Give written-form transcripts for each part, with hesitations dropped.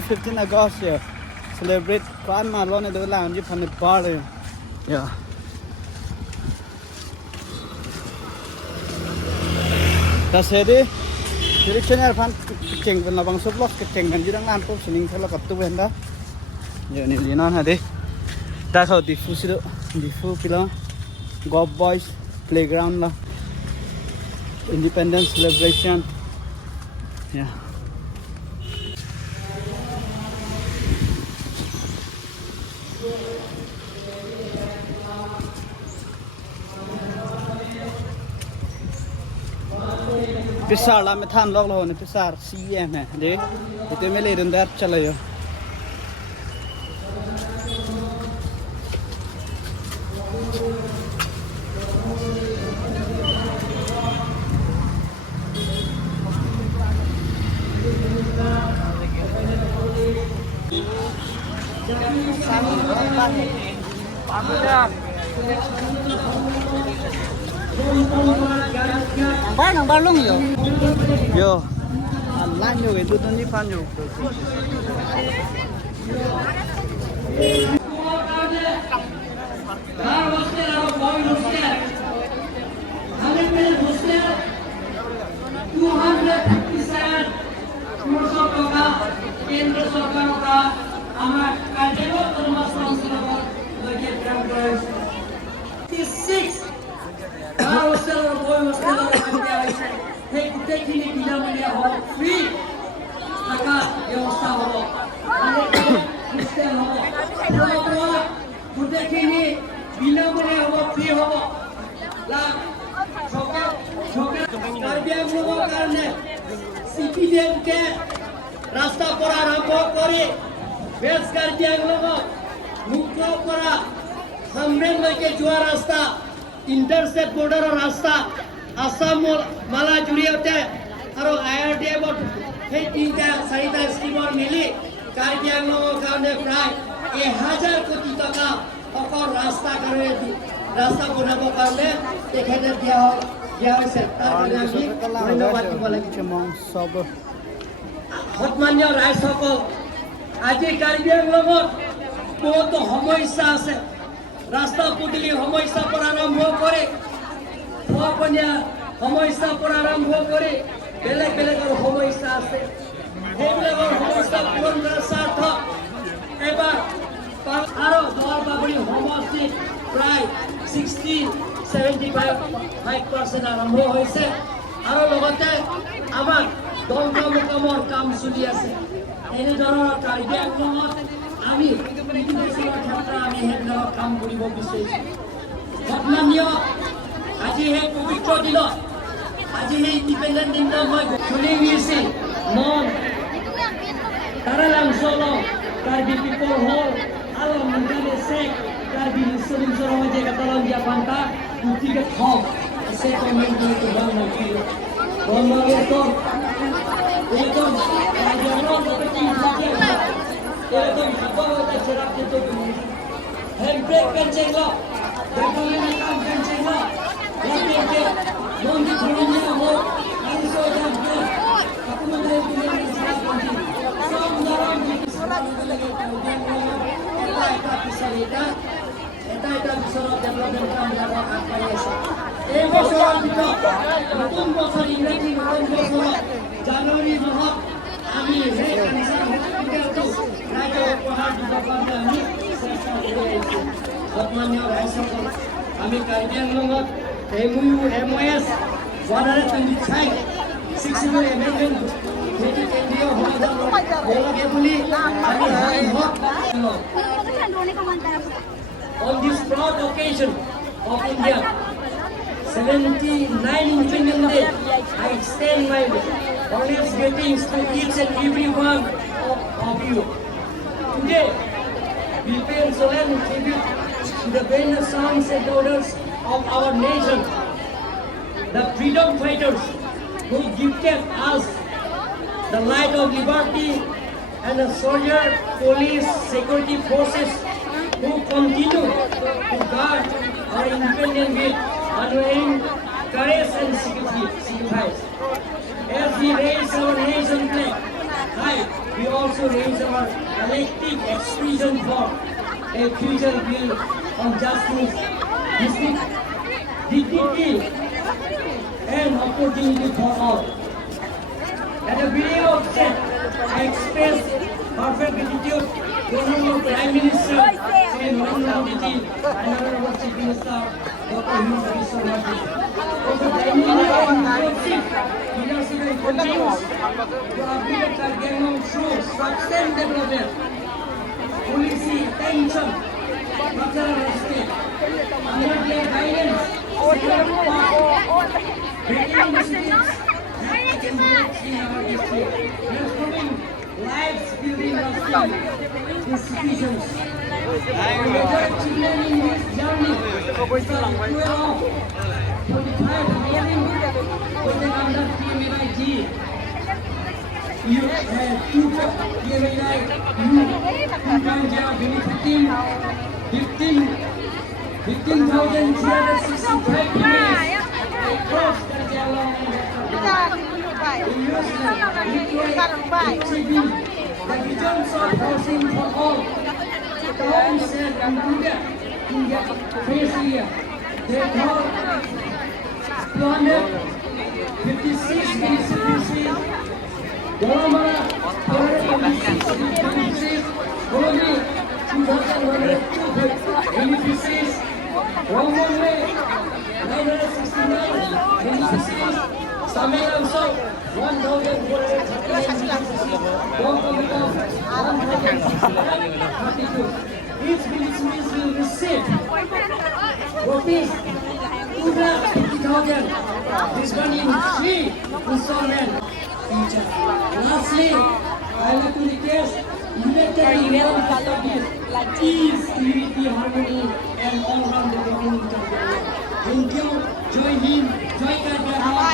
15 August here. Celebrate Kwan Malone and the lounge from the party. Yeah. That's it. Direction air fan cheng when Labang Soblok cheng and you don't land for singing fellow up to Wenda. You know, that's how the full pillar, Golf Boys Playground, Independence Celebration. Yeah. पिसार ला में थान लोग लोग ने पिसार CM है देख तो मैं ले रंदा चला यो Nang balong yo lan yo itu tuh ni fan yo Teknik bilamanya hal free, maka व्यवस्था हो, मुस्लिम हो, पुरा teknik bilamanya हो free हो, ला छोका कार्बियां लोगों कारण CPDM के रास्ता पर आरंभ करे, बेस कार्बियां लोगों मुख्य पर हमने लेके जुआ रास्ता इंटरसेप्ट बॉर्डर रास्ता आसाम माला जुड़ी होते और IRDF और हे तीनटा सारिटा स्कीमर मिली कार्बियां लोगों का ने प्राय 1000 कोटी टका और रास्ता करे रास्ता बनाबो करले एखाने दिया होइसे तार धन्यवाद দিব লাগে सब সন্মান্য ৰাইজসকল আজি কাৰ্বিয়াং লগত বহুত সমস্যা আছে ৰাস্তা পদূলি সমস্যা পৰা আৰম্ভ কৰে খোৱাপানীয়া সমস্যা পৰা আৰম্ভ কৰে বেলেগ বেলেগৰ সমস্যা আছে সেইবিলাকৰ সমস্যা পূৰণ কৰাৰ স্বাৰ্থ এবাৰ আৰু দৰ বাবৰি সমষ্টি প্ৰায় 60-75% আৰম্ভ হৈছে আৰু লগতে আমাৰ দলকামৰ কাম চলি আছে এনে ধৰণৰ কাৰ্বিয়াং লগত আমি আমি সেইবিলাকৰ কাম কৰিব বিচাৰিছোঁ সন্মানীয় আজি সেই পবিত্ৰ দিনত আজি সেই ইণ্ডিপেণ্ডেণ্ট দিনত মই চলি গৈছে মন তাৰালাং চলো কাৰ্বি পিপল হল আলম মুগালে শেখ কাৰ্বি মুছলিম সমাজে কাটালাং দিয়া পান্তা উঠিকে থক আছে কমেন্ট কৰি ভাল নাছিল বন্ধুসকল একদম ৰাজনৰ মতে কি থাকে একদম সবতে চেরাপ দিতে হ্যান্ড ব্রেক পেঞ্চেলো দেখুন কাম পেঞ্চেলো লাইকে বন্ধু ধরনে হো আইসো জানতে আপনাদের দিনে সারা বন্ধু সব ধরন বিসরা লাগে এটা পিছারিটা এটা পিছরা ডেভেলপমেন্ট কাম লাগা কাজ করে আছে এই বছরের ভিতর নতুন বছর ইংরেজি নতুন বছর জানুয়ারি মাহ আমি এই কনসার্ট হসপিটালটো রাজ্য উপহার দিবার আমি চেষ্টা করে আছি সন্মানীয় রাইজসকল আমি কাৰ্বিয়াং লগত MOS 126 60 এমেন্ডমেন্ট যেটি কেন্দ্রীয় অনুদান লাগে বুলি আমি on this proud occasion of India 79 Independence Day I extend my honest greetings to each and every one of you today we pay solemn tribute to the brave sons and daughters of our nation, the freedom fighters who gifted us the light of liberty and the soldier, police, security forces who continue to guard our independence with unwavering courage and sacrifice. As we raise our nation flag, height, we also raise our collective expression for a future built on justice, dignity, and opportunity for all. At the very outset, I express perfect gratitude to Honorable Prime Minister Shri Narendra Modi ji and Honorable Chief Minister Dr. Himanta Biswa Bharti for the dynamic and inclusive leadership and continues to upgrade our Gangnam through sustained development, policy attention, cultural respect, under their guidance, breaking the cities in our district, transforming lives, building lasting institutions. Our major achievement in this journey is the renewal of 45 million project under PMAIG. Two PMAI programs are benefiting 15,365 families across Kerala and achieving the visions of housing for all. Towns and included in the phase area. They have 256 municipalities. Golamara 426 municipalities. Golami 2,102 municipalities. Rongombe 969 municipalities. Samay also 1,439 1,632. Each municipality will receive rupees 250,000. This one in 3 installment. Lastly, I would like to request united involved service, peace, unity, harmony, and all-round development in Tanzania. Thank you. Join him. Join Kerala.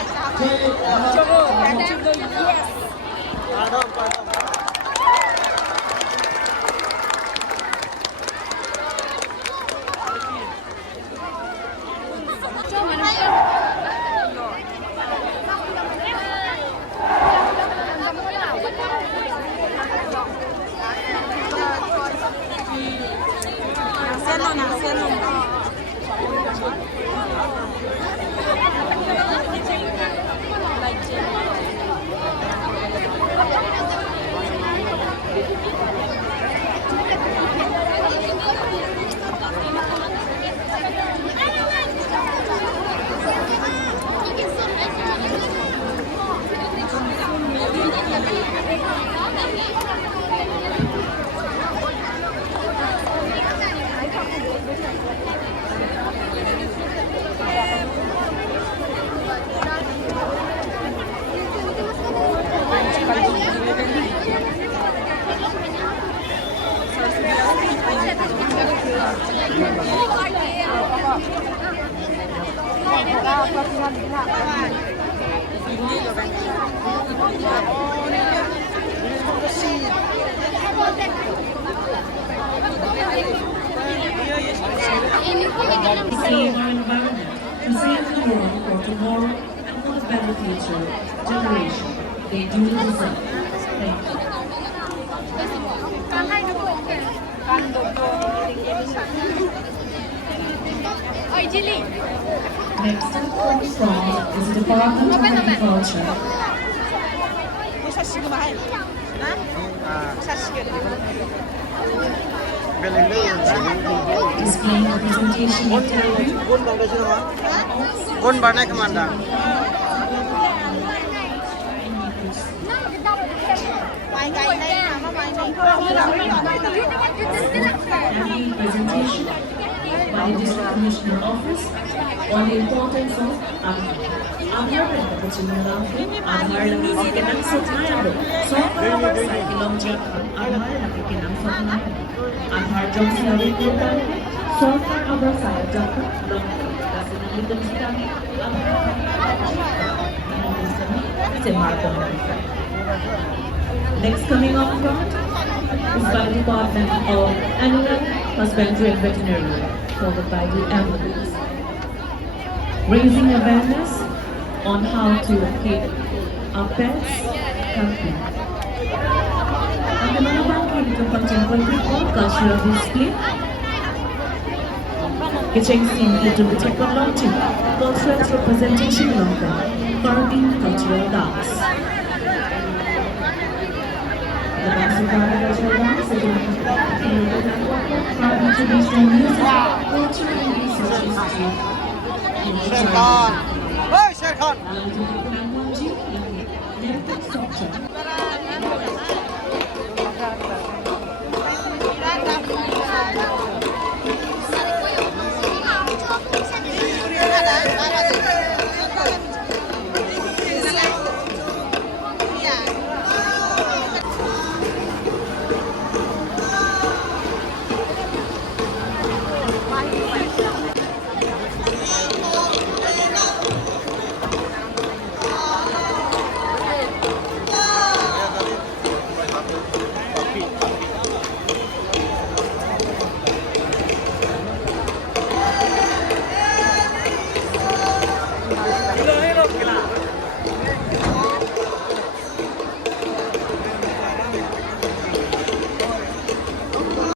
Save our environment, to save the world for tomorrow and for the better future generation they duly deserve. Thank you. Next up from is the Department of Agriculture. Displaying the presentation of talent. Gun barna commander. Having presentation by the District Commissioner Office on the importance of Aadhaar. Aadhaar pen kapachinanaki Aadhaar lakikinang sa tayo. So para sa kilomja Aadhaar lakikinang sa tayo. Aadhaar jom sa rikutan. So para sa jaka long kasi nalitan sila Next coming up front is by the Department of Animal Husbandry and Veterinary, followed by the ambulance. Raising awareness on how to keep our pets healthy. cultural display. Kitchen team into the technology, cultural representation Lanka, Caribbean cultural dance. The Basukara cultural dance is from traditional music, culture and research institute. Hey, Sher Khan! Along with the technology and narrative structure.